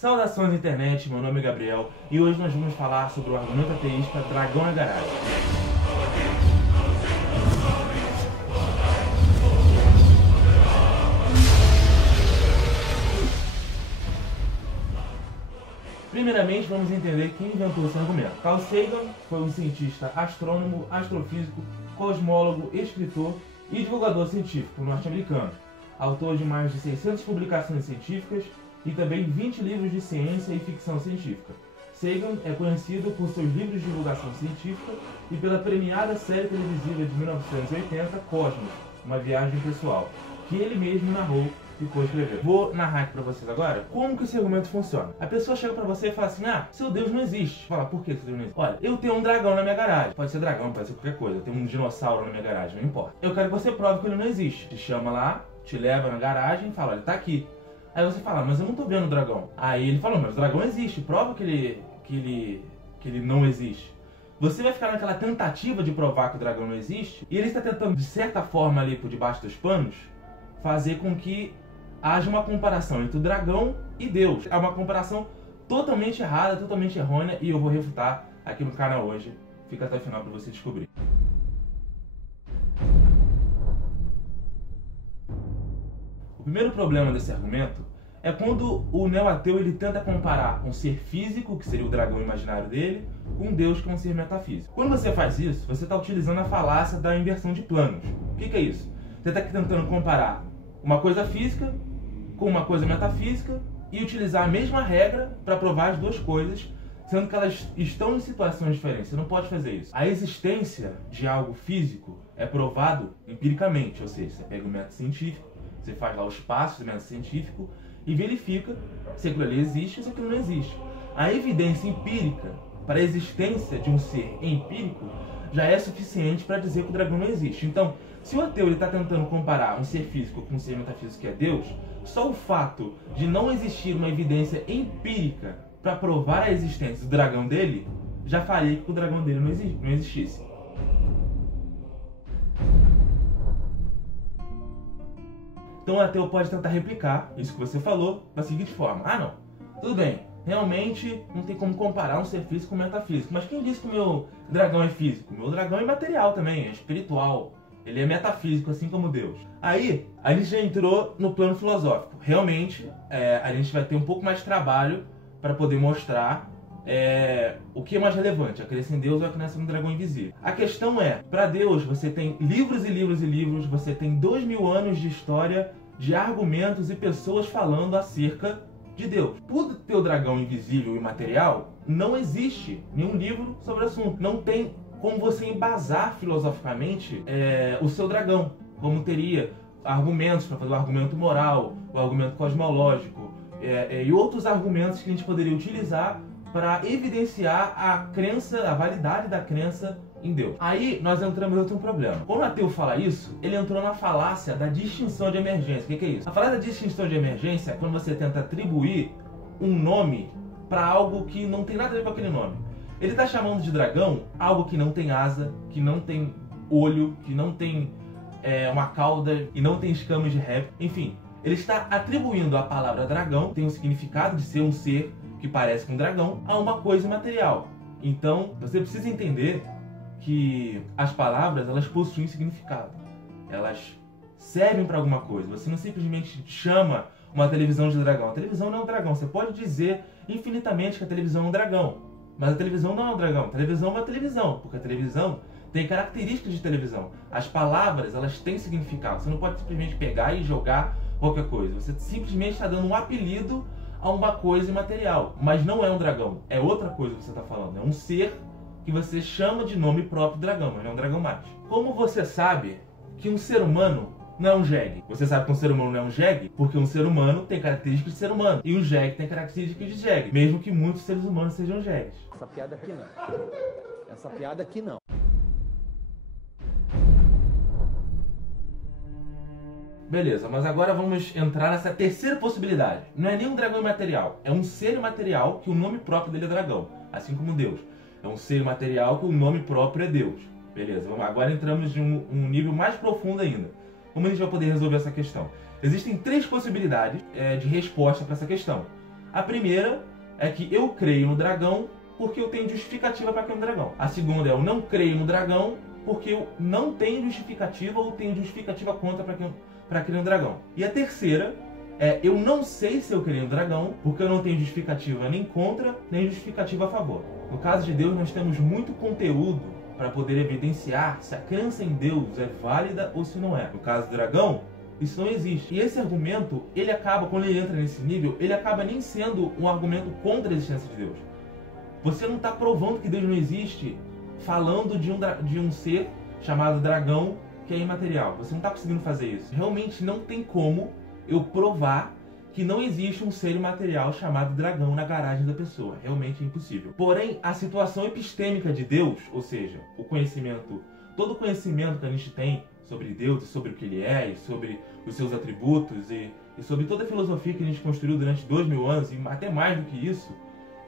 Saudações internet, meu nome é Gabriel e hoje nós vamos falar sobre o argumento ateísta Dragão na Garagem. Primeiramente, vamos entender quem inventou esse argumento. Carl Sagan foi um cientista astrônomo, astrofísico, cosmólogo, escritor e divulgador científico norte-americano, autor de mais de 600 publicações científicas e também 20 livros de ciência e ficção científica. Sagan é conhecido por seus livros de divulgação científica e pela premiada série televisiva de 1980, Cosmos, uma viagem pessoal, que ele mesmo narrou e coescreveu. Vou narrar aqui pra vocês agora como que esse argumento funciona. A pessoa chega pra você e fala assim: ah, seu Deus não existe. Fala, por que seu Deus não existe? Olha, eu tenho um dragão na minha garagem. Pode ser dragão, pode ser qualquer coisa. Eu tenho um dinossauro na minha garagem, não importa. Eu quero que você prove que ele não existe. Te chama lá, te leva na garagem e fala: olha, tá aqui. Aí você fala: mas eu não tô vendo o dragão. Aí ele fala: mas o dragão existe, prova que ele não existe. Você vai ficar naquela tentativa de provar que o dragão não existe, e ele está tentando, de certa forma, ali por debaixo dos panos, fazer com que haja uma comparação entre o dragão e Deus. É uma comparação totalmente errada, totalmente errônea, e eu vou refutar aqui no canal hoje. Fica até o final para você descobrir. O primeiro problema desse argumento é quando o neo-ateu ele tenta comparar um ser físico, que seria o dragão imaginário dele, com um Deus, que é um ser metafísico. Quando você faz isso, você está utilizando a falácia da inversão de planos. O que é isso? Você está tentando comparar uma coisa física com uma coisa metafísica e utilizar a mesma regra para provar as duas coisas, sendo que elas estão em situações diferentes. Você não pode fazer isso. A existência de algo físico é provado empiricamente, ou seja, você pega o método científico, você faz lá os passos do método científico e verifica se aquilo ali existe ou se aquilo não existe. A evidência empírica para a existência de um ser empírico já é suficiente para dizer que o dragão não existe. Então, se o ateu está tentando comparar um ser físico com um ser metafísico que é Deus, só o fato de não existir uma evidência empírica para provar a existência do dragão dele já faria que o dragão dele não existisse. Então o ateu pode tentar replicar isso que você falou da seguinte forma: ah não, tudo bem, realmente não tem como comparar um ser físico com um metafísico, mas quem disse que o meu dragão é físico? O meu dragão é material também, é espiritual. Ele é metafísico, assim como Deus. Aí, a gente já entrou no plano filosófico. Realmente, a gente vai ter um pouco mais de trabalho para poder mostrar o que é mais relevante, a crença em Deus ou a crença no dragão invisível. A questão é, para Deus, você tem livros e livros e livros, você tem 2000 anos de história, de argumentos e pessoas falando acerca de Deus. Por teu dragão invisível e material, não existe nenhum livro sobre o assunto. Não tem como você embasar filosoficamente o seu dragão, como teria argumentos para fazer o argumento moral, o argumento cosmológico e outros argumentos que a gente poderia utilizar para evidenciar a crença, a validade da crença em Deus. Aí nós entramos em outro problema. Quando o ateu fala isso, ele entrou na falácia da distinção de emergência. O que é isso? A falácia da distinção de emergência é quando você tenta atribuir um nome para algo que não tem nada a ver com aquele nome. Ele está chamando de dragão algo que não tem asa, que não tem olho, que não tem uma cauda e não tem escamas de réptil. Enfim, ele está atribuindo a palavra dragão, tem o significado de ser um ser que parece com um dragão, a uma coisa imaterial. Então, você precisa entender que as palavras, elas possuem significado. Elas servem para alguma coisa. Você não simplesmente chama uma televisão de dragão. A televisão não é um dragão. Você pode dizer infinitamente que a televisão é um dragão, mas a televisão não é um dragão. A televisão é uma televisão, porque a televisão tem características de televisão. As palavras, elas têm significado. Você não pode simplesmente pegar e jogar qualquer coisa. Você simplesmente está dando um apelido a uma coisa imaterial. Mas não é um dragão. É outra coisa que você está falando. É um ser que você chama de nome próprio dragão, mas não é um dragão mais. Como você sabe que um ser humano não é um jegue? Você sabe que um ser humano não é um jegue porque um ser humano tem características de ser humano. E um jegue tem características de jegue. Mesmo que muitos seres humanos sejam jegues. Essa piada aqui não. Essa piada aqui não. Beleza, mas agora vamos entrar nessa terceira possibilidade. Não é nem um dragão imaterial, é um ser imaterial que o nome próprio dele é dragão, assim como Deus. É um ser imaterial que o nome próprio é Deus. Beleza, agora entramos em um nível mais profundo ainda. Como a gente vai poder resolver essa questão? Existem três possibilidades de resposta para essa questão. A primeira é que eu creio no dragão porque eu tenho justificativa para crer no dragão. A segunda é eu não creio no dragão porque eu não tenho justificativa ou tenho justificativa contra para crer no dragão. E a terceira é eu não sei se eu creio no dragão porque eu não tenho justificativa nem contra, nem justificativa a favor. No caso de Deus, nós temos muito conteúdo para poder evidenciar se a crença em Deus é válida ou se não é. No caso do dragão, isso não existe. E esse argumento, ele acaba, quando ele entra nesse nível, ele acaba nem sendo um argumento contra a existência de Deus. Você não está provando que Deus não existe falando de um ser chamado dragão que é imaterial. Você não está conseguindo fazer isso. Realmente não tem como eu provar que não existe um ser imaterial chamado dragão na garagem da pessoa. Realmente é impossível. Porém, a situação epistêmica de Deus, ou seja, o conhecimento, todo o conhecimento que a gente tem sobre Deus e sobre o que Ele é, e sobre os seus atributos, e sobre toda a filosofia que a gente construiu durante 2000 anos, e até mais do que isso,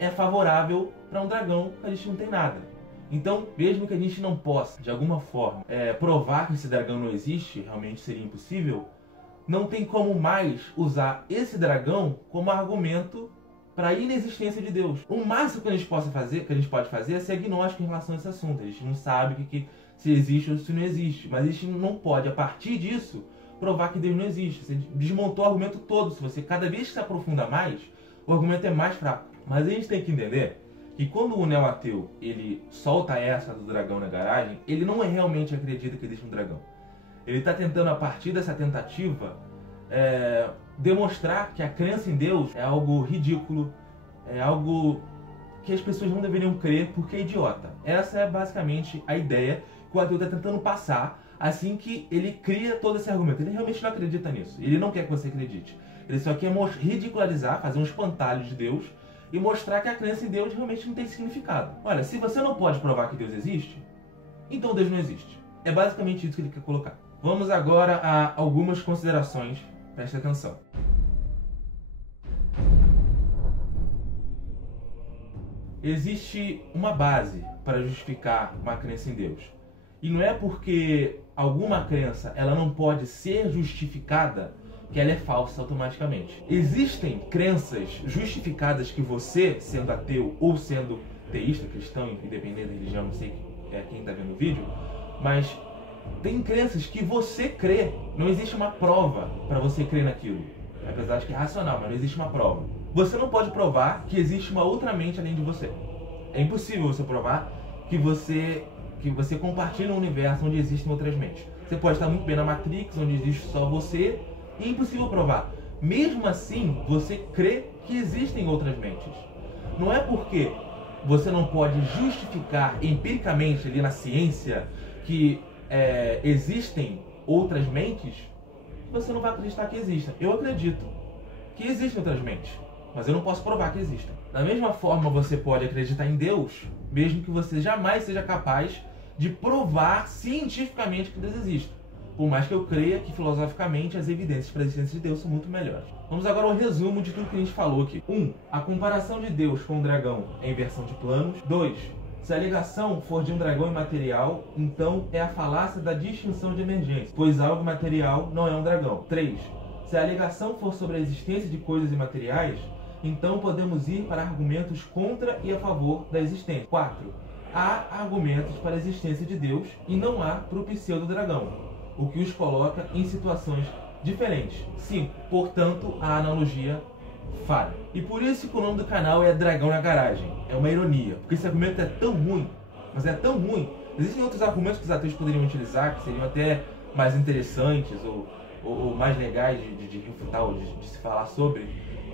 é favorável para um dragão que a gente não tem nada. Então, mesmo que a gente não possa, de alguma forma, provar que esse dragão não existe, realmente seria impossível, não tem como mais usar esse dragão como argumento para a inexistência de Deus. O máximo que a gente pode fazer é ser agnóstico em relação a esse assunto. A gente não sabe se existe ou se não existe, mas a gente não pode, a partir disso, provar que Deus não existe. Você desmontou o argumento todo. Se você cada vez que se aprofunda mais, o argumento é mais fraco. Mas a gente tem que entender que quando o neo-ateu ele solta essa do dragão na garagem, ele não realmente acredita que existe um dragão. Ele está tentando, a partir dessa tentativa, demonstrar que a crença em Deus é algo ridículo, é algo que as pessoas não deveriam crer porque é idiota. Essa é basicamente a ideia que o ateu está tentando passar assim que ele cria todo esse argumento. Ele realmente não acredita nisso. Ele não quer que você acredite. Ele só quer ridicularizar, fazer um espantalho de Deus e mostrar que a crença em Deus realmente não tem significado. Olha, se você não pode provar que Deus existe, então Deus não existe. É basicamente isso que ele quer colocar. Vamos agora a algumas considerações. Preste atenção. Existe uma base para justificar uma crença em Deus. E não é porque alguma crença ela não pode ser justificada que ela é falsa automaticamente. Existem crenças justificadas que você, sendo ateu ou sendo teísta, cristão, independente da religião, não sei quem está vendo o vídeo, mas tem crenças que você crê. Não existe uma prova para você crer naquilo. Apesar de que é racional, mas não existe uma prova. Você não pode provar que existe uma outra mente além de você. É impossível você provar que você compartilha um universo onde existem outras mentes. Você pode estar muito bem na Matrix, onde existe só você, e é impossível provar. Mesmo assim, você crê que existem outras mentes. Não é porque você não pode justificar empiricamente ali na ciência que existem outras mentes, você não vai acreditar que existem. Eu acredito que existem outras mentes, mas eu não posso provar que existem. Da mesma forma, você pode acreditar em Deus, mesmo que você jamais seja capaz de provar cientificamente que Deus existe. Por mais que eu creia que filosoficamente as evidências para a existência de Deus são muito melhores. Vamos agora ao resumo de tudo que a gente falou aqui. 1. A comparação de Deus com o dragão é inversão de planos. 2. Se a alegação for de um dragão imaterial, então é a falácia da distinção de emergência, pois algo material não é um dragão. 3. Se a alegação for sobre a existência de coisas imateriais, então podemos ir para argumentos contra e a favor da existência. 4. Há argumentos para a existência de Deus e não há para o pseudo-dragão, o que os coloca em situações diferentes. 5. Portanto, a analogia falha. E por isso que o nome do canal é Dragão na Garagem. É uma ironia, porque esse argumento é tão ruim, mas é tão ruim. Existem outros argumentos que os ateus poderiam utilizar, que seriam até mais interessantes ou mais legais de refutar ou de se falar sobre,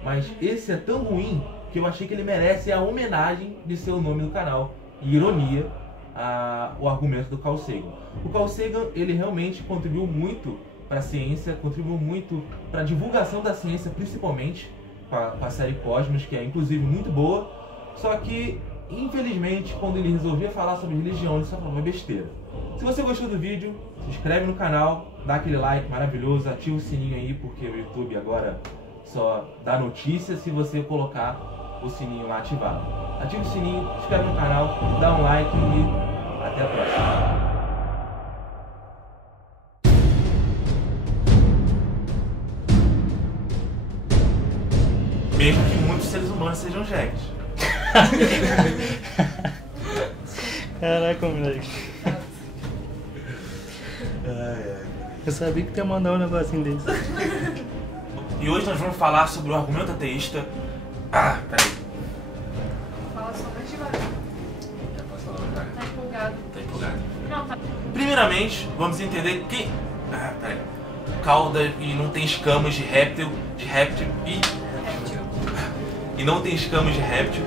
mas esse é tão ruim que eu achei que ele merece a homenagem de ser o nome do canal. E ironia, o argumento do Carl Sagan. O Carl Sagan, ele realmente contribuiu muito para a ciência, contribuiu muito para a divulgação da ciência, principalmente com a série Cosmos, que é inclusive muito boa, só que, infelizmente, quando ele resolvia falar sobre religião, ele só falava besteira. Se você gostou do vídeo, se inscreve no canal, dá aquele like maravilhoso, ativa o sininho aí, porque o YouTube agora só dá notícia se você colocar o sininho lá ativado. Ativa o sininho, se inscreve no canal, dá um like e até a próxima. Mesmo que muitos seres não sejam jegues. Caraca, moleque. Eu sabia que tu ia mandar um negocinho desse. E hoje nós vamos falar sobre o argumento ateísta. Ah, peraí. Fala só mais devagar. Posso falar mais devagar? Tá empolgado. Tá empolgado. Não, tá. Primeiramente, vamos entender que... peraí. Cauda e não tem escamas de réptil e não tem escamas de réptil